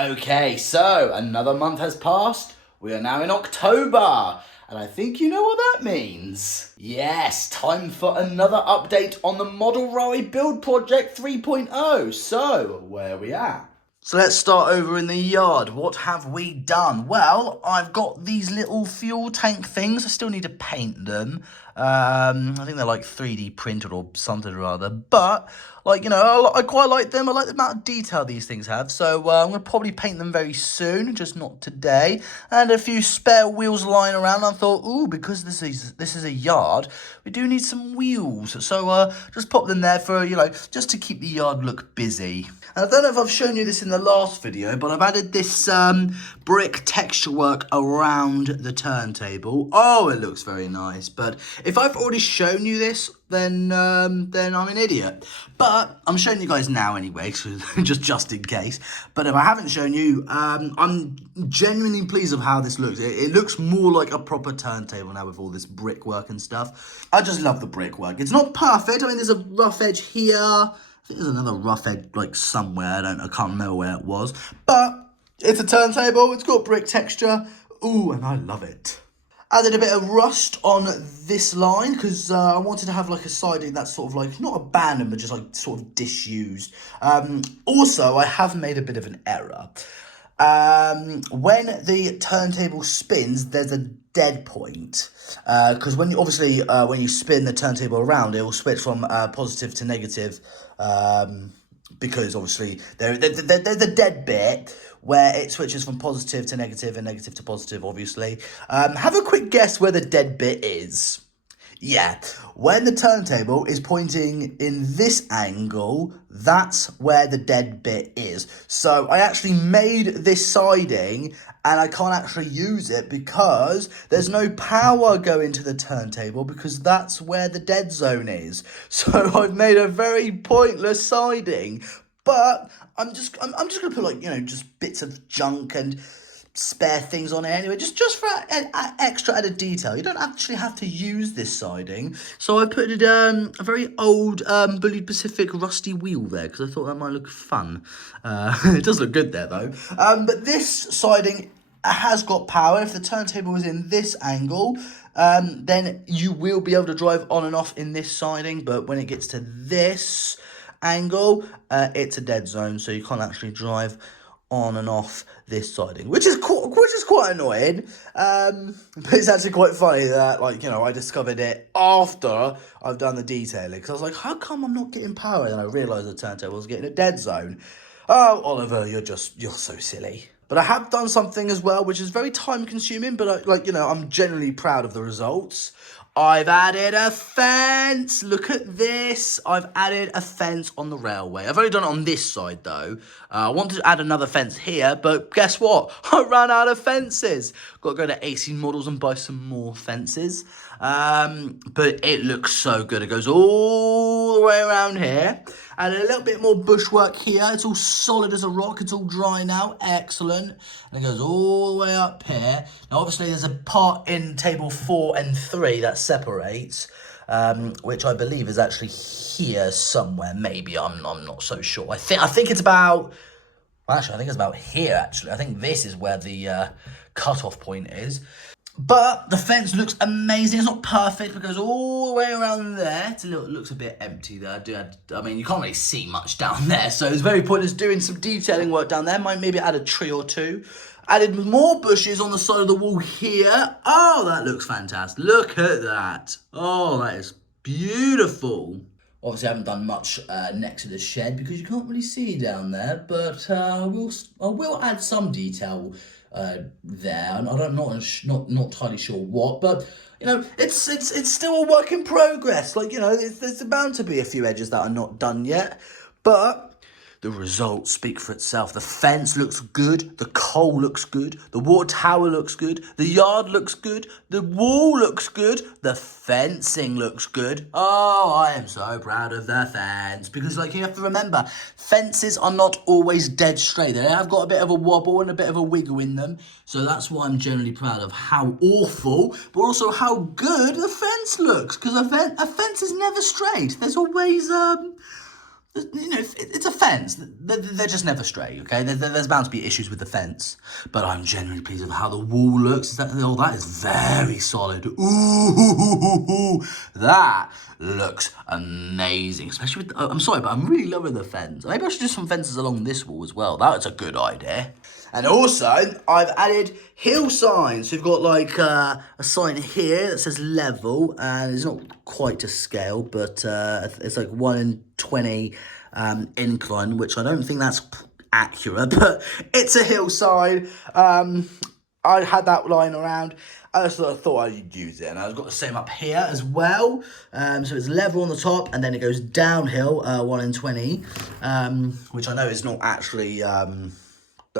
Okay, so another month has passed. We are now in October. And I think you know what that means. Yes, time for another update on the Model Railway Build Project 3.0. So, where are we at? So let's start over in the yard. What have we done? Well, I've got these little fuel tank things. I still need to paint them. I think they're like 3D printed or something or other. But, like, you know, I quite like them. I like the amount of detail these things have. So I'm going to probably paint them very soon, just not today. And a few spare wheels lying around. I thought, ooh, because this is a yard, we do need some wheels. So just pop them there for, you know, just to keep the yard look busy. And I don't know if I've shown you this in the last video, but I've added this brick texture work around the turntable. Oh, it looks very nice. But if I've already shown you this, then I'm an idiot. But I'm showing you guys now anyway, so just in case. But if I haven't shown you, I'm genuinely pleased with how this looks. It looks more like a proper turntable now with all this brickwork and stuff. I just love the brickwork. It's not perfect. I mean, there's a rough edge here. I think there's another rough edge like somewhere. I can't remember where it was. But it's a turntable. It's got brick texture. Ooh, and I love it. Added a bit of rust on this line because I wanted to have like a siding that's sort of like not abandoned but just like sort of disused. Also, I have made a bit of an error. When the turntable spins, there's a dead point because when you spin the turntable around, it will switch from positive to negative because obviously there's a dead bit where it switches from positive to negative and negative to positive, obviously. Have a quick guess where the dead bit is. Yeah, when the turntable is pointing in this angle, that's where the dead bit is. So I actually made this siding and I can't actually use it because there's no power going to the turntable because that's where the dead zone is. So I've made a very pointless siding, but I'm just gonna put like, you know, just bits of junk and spare things on it anyway, just for extra added detail. You don't actually have to use this siding, so I put it a very old Bullied Pacific rusty wheel there because I thought that might look fun. It does look good there though. But this siding has got power. If the turntable is in this angle, then you will be able to drive on and off in this siding, but when it gets to this angle, it's a dead zone, so you can't actually drive on and off this siding, which is quite annoying. But it's actually quite funny that, like, you know, I discovered it after I've done the detailing because I was like, how come I'm not getting power? And then I realised the turntable was getting a dead zone. Oh, Oliver, you're so silly. But I have done something as well, which is very time consuming, but I'm generally proud of the results. I've added a fence. Look at this. I've added a fence on the railway. I've only done it on this side, though. I wanted to add another fence here, but guess what? I ran out of fences. Got to go to AC Models and buy some more fences. But it looks so good. It goes all the way around here. And a little bit more bushwork here. It's all solid as a rock. It's all dry now. Excellent. And it goes all the way up here. Now, obviously, there's a part in table 4 and 3 that separates, which I believe is actually here somewhere. Maybe I'm not so sure. I think it's about. Actually, I think it's about here. Actually, I think this is where the cutoff point is. But the fence looks amazing. It's not perfect. It goes all the way around there. It looks a bit empty there. I mean, you can't really see much down there, so it's very pointless doing some detailing work down there. Might maybe add a tree or two. Added more bushes on the side of the wall here. Oh, that looks fantastic. Look at that. Oh, that is beautiful. Obviously, I haven't done much next to the shed because you can't really see down there, but I will add some detail there, and I'm not entirely sure what, but you know, it's still a work in progress. Like, you know, there's bound to be a few edges that are not done yet, but the results speak for itself. The fence looks good, the coal looks good, the water tower looks good, the yard looks good, the wall looks good, the fencing looks good. Oh, I am so proud of the fence because, like, you have to remember, fences are not always dead straight. They have got a bit of a wobble and a bit of a wiggle in them. So that's why I'm generally proud of how awful, but also how good the fence looks, because a fence is never straight. There's always You know, it's a fence. They're just never straight, okay? There's bound to be issues with the fence. But I'm genuinely pleased with how the wall looks. That is very solid. Ooh, that looks amazing. Especially with, I'm sorry, but I'm really loving the fence. Maybe I should do some fences along this wall as well. That's a good idea. And also, I've added hill signs. So we've got like a sign here that says level, and it's not quite to scale, but it's like 1 in 20 incline, which I don't think that's accurate, but it's a hillside. I had that lying around. I just thought I'd use it, and I've got the same up here as well. So it's level on the top, and then it goes downhill, 1 in 20, which I know is not actually...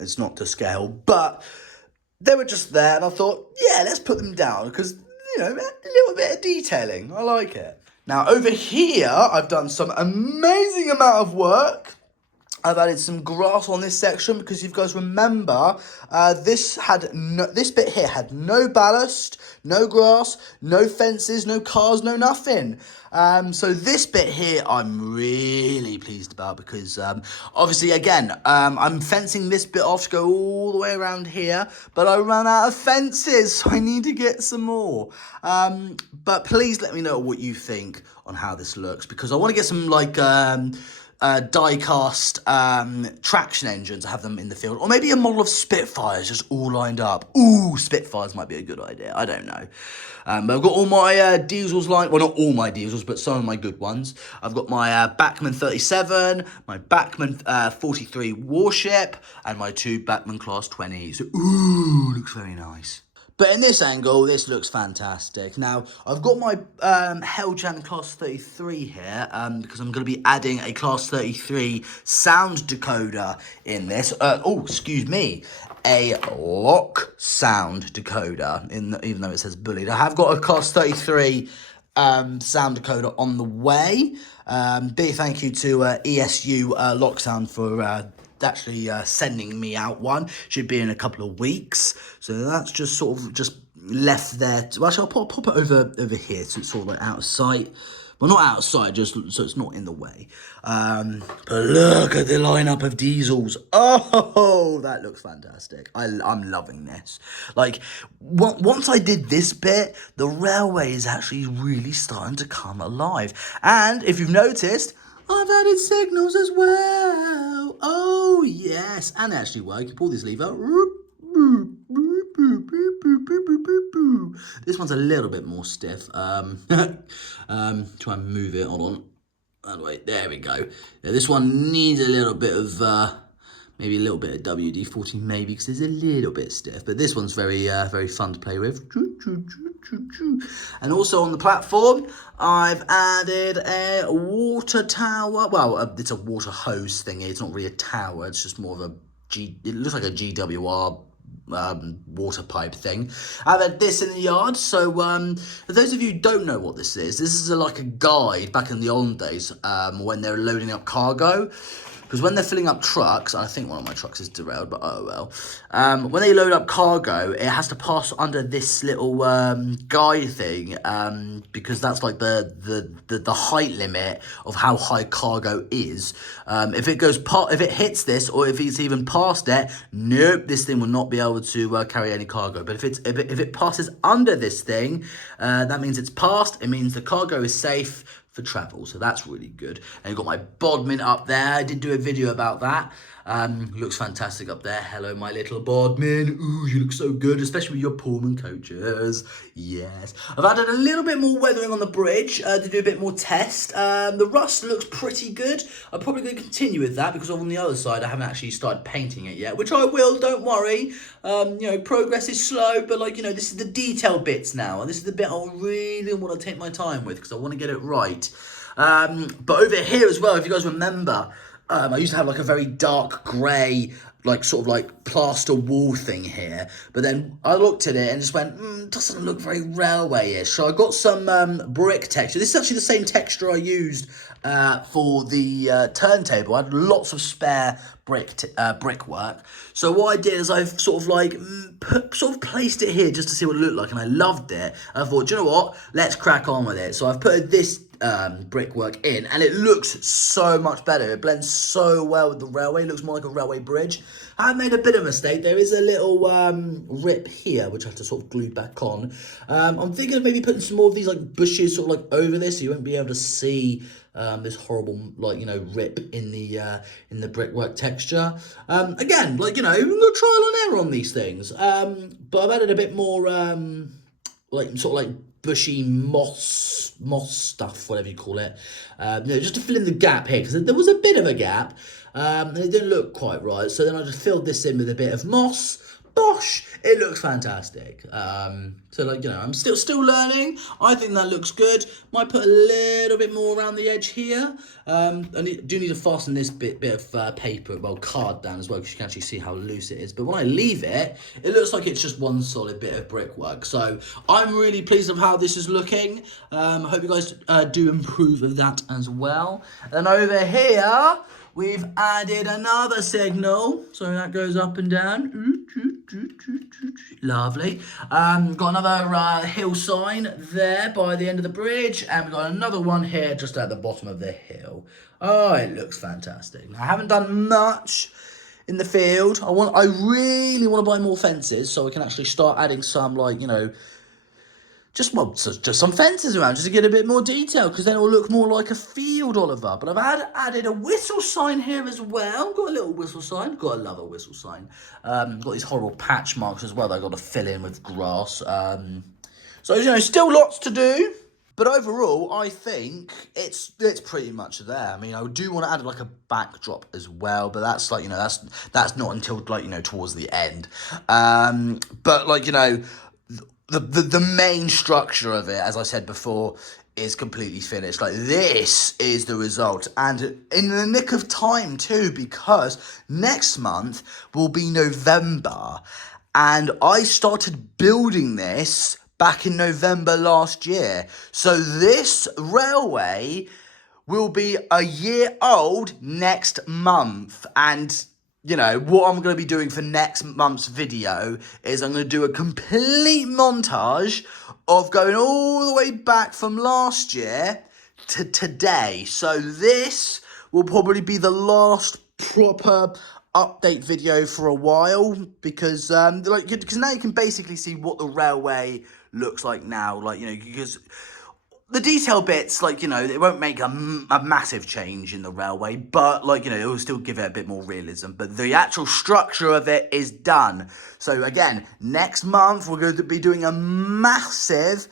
it's not to scale, but they were just there, and I thought, yeah, let's put them down, because, you know, a little bit of detailing. I like it. Now, over here, I've done some amazing amount of work. I've added some grass on this section, because if you guys remember, this bit here had no ballast, no grass, no fences, no cars, no nothing. So this bit here I'm really pleased about, because obviously, again, I'm fencing this bit off to go all the way around here, but I ran out of fences, so I need to get some more. But please let me know what you think on how this looks, because I want to get some like die-cast traction engines, have them in the field, or maybe a model of Spitfires just all lined up. Ooh, Spitfires might be a good idea. I don't know. But I've got all my diesels lined, well, not all my diesels, but some of my good ones. I've got my Bachmann 37, my Bachmann 43 Warship, and my 2 Bachmann Class 20s. Ooh, looks very nice. But in this angle, this looks fantastic. Now, I've got my Helljan Class 33 here, because I'm going to be adding a Class 33 sound decoder in this. Excuse me, a lock sound decoder, even though it says bullied. I have got a Class 33 sound decoder on the way. Big thank you to ESU Lock Sound for... actually sending me out one. Should be in a couple of weeks, so that's just sort of just left there. Well, actually, I'll pop it over here, so it's sort of like out of sight. Well, not out of sight, just so it's not in the way. But look at the lineup of diesels. Oh, that looks fantastic. I'm loving this. Like, once I did this bit, the railway is actually really starting to come alive. And if you've noticed, I've added signals as well. Oh, yes. And they actually work. You pull this lever. This one's a little bit more stiff. Try and move it. Hold on. Oh, wait, there we go. Yeah, this one needs a little bit of... maybe a little bit of WD-40, maybe, because it's a little bit stiff. But this one's very fun to play with. And also on the platform, I've added a water tower. Well, it's a water hose thingy. It's not really a tower. It's just more of a it looks like a GWR water pipe thing. I've had this in the yard, so for those of you who don't know what this is like a guide back in the olden days when they're loading up cargo. Because when they're filling up trucks, I think one of my trucks is derailed, but oh well. When they load up cargo, it has to pass under this little guide thing, because that's like the height limit of how high cargo is. If it hits this, or if it's even past it, nope, this thing will not be able to carry any cargo. But if it passes under this thing, that means it's passed. It means the cargo is safe for travel, so that's really good. And you've got my Bodmin up there. I did do a video about that. Looks fantastic up there. Hello, my little Bodmin. Ooh, you look so good, especially with your Pullman coaches. Yes. I've added a little bit more weathering on the bridge to do a bit more test. The rust looks pretty good. I'm probably going to continue with that, because on the other side, I haven't actually started painting it yet, which I will, don't worry. You know, progress is slow, but like, you know, this is the detail bits now, and this is the bit I really want to take my time with, because I want to get it right. But over here as well, if you guys remember, I used to have like a very dark grey, like sort of like plaster wall thing here. But then I looked at it and just went, doesn't look very railway-ish. So I got some brick texture. This is actually the same texture I used for the turntable. I had lots of spare brickwork. So what I did is I've sort of like placed it here just to see what it looked like, and I loved it. I thought, do you know what? Let's crack on with it. So I've put this brickwork in, and it looks so much better. It blends so well with the railway. It looks more like a railway bridge. I made a bit of a mistake. There is a little rip here, which I have to sort of glue back on. I'm thinking of maybe putting some more of these like bushes sort of like over this, so you won't be able to see this horrible, like, you know, rip in the brickwork texture. Again, like, you know, we've got trial and error on these things. But I've added a bit more like sort of like bushy moss stuff, whatever you call it, you know, just to fill in the gap here, because there was a bit of a gap, and it didn't look quite right. So then I just filled this in with a bit of moss. Bosh! It looks fantastic. So, like, you know, I'm still learning. I think that looks good. Might put a little bit more around the edge here. I do need to fasten this bit of paper, well, card down as well, because you can actually see how loose it is. But when I leave it, it looks like it's just one solid bit of brickwork. So I'm really pleased with how this is looking. I hope you guys do improve with that as well. And over here, we've added another signal, so that goes up and down. Lovely. Got another hill sign there by the end of the bridge, and we've got another one here just at the bottom of the hill. Oh, it looks fantastic. I haven't done much in the field. I really want to buy more fences so I can actually start adding some, like, you know, just some fences around, just to get a bit more detail, because then it will look more like a field, Oliver. But I've added a whistle sign here as well. Got a little whistle sign. Gotta love a whistle sign. Got these horrible patch marks as well that I've got to fill in with grass. So, you know, still lots to do. But overall, I think it's pretty much there. I mean, I do want to add like a backdrop as well, but that's like, you know, that's not until, like, you know, towards the end. But, like, you know, the main structure of it, as I said before, is completely finished. Like, this is the result, and in the nick of time too, because next month will be November, and I started building this back in November last year. So this railway will be a year old next month, and you know, what I'm going to be doing for next month's video is I'm going to do a complete montage of going all the way back from last year to today. So this will probably be the last proper update video for a while, because because now you can basically see what the railway looks like now. Like, you know, because the detail bits, like, you know, it won't make a massive change in the railway, but, like, you know, it will still give it a bit more realism. But the actual structure of it is done. So, again, next month, we're going to be doing a massive,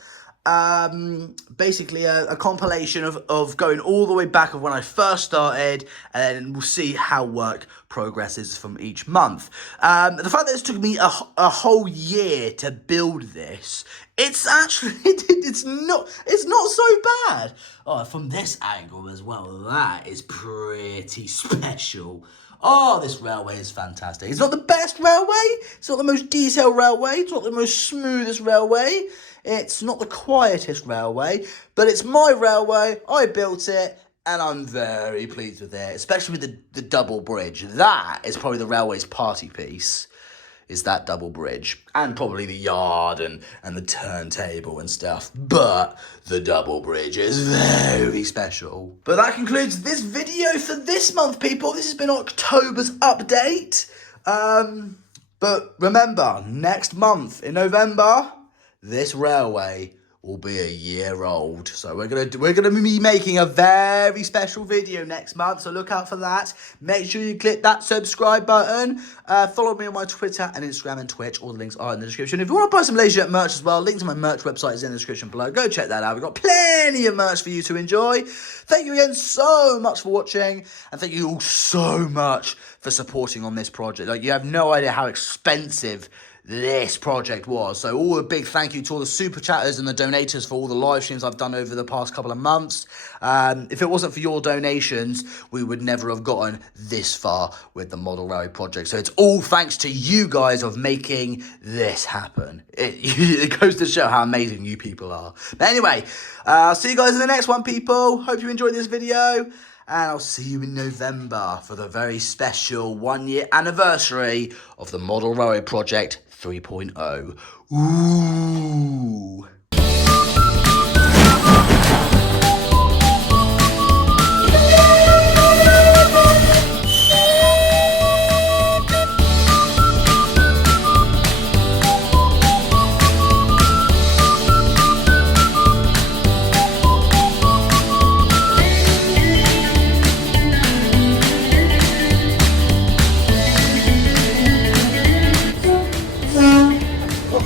basically a compilation of going all the way back of when I first started, and then we'll see how work progresses from each month. The fact that it took me a whole year to build this, it's actually, it's not so bad. Oh, from this angle as well, that is pretty special. Oh, this railway is fantastic. It's not the best railway. It's not the most detailed railway. It's not the most smoothest railway. It's not the quietest railway. But it's my railway. I built it, and I'm very pleased with it, especially with the double bridge. That is probably the railway's party piece, is that double bridge, and probably the yard and the turntable and stuff. But the double bridge is very special. But that concludes this video for this month, people. This has been October's update. But remember, next month in November, this railway will be a year old. So we're gonna be making a very special video next month, so look out for that. Make sure you click that subscribe button. Follow me on my Twitter and Instagram and Twitch. All the links are in the description. If you want to buy some LaZeR merch as well, link to my merch website is in the description below. Go check that out. We've got plenty of merch for you to enjoy. Thank you again so much for watching, and thank you all so much for supporting on this project. Like, you have no idea how expensive this project was. So all a big thank you to all the super chatters and the donators for all the live streams I've done over the past couple of months. If it wasn't for your donations, we would never have gotten this far with the Model Railway project. So it's all thanks to you guys of making this happen. It goes to show how amazing you people are. But anyway, I'll see you guys in the next one, people. Hope you enjoyed this video, and I'll see you in November for the very special 1-year anniversary of the Model Railway Project 3.0. Ooh.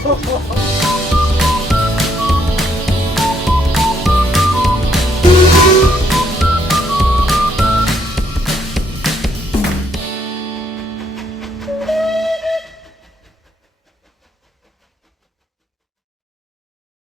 Whoa.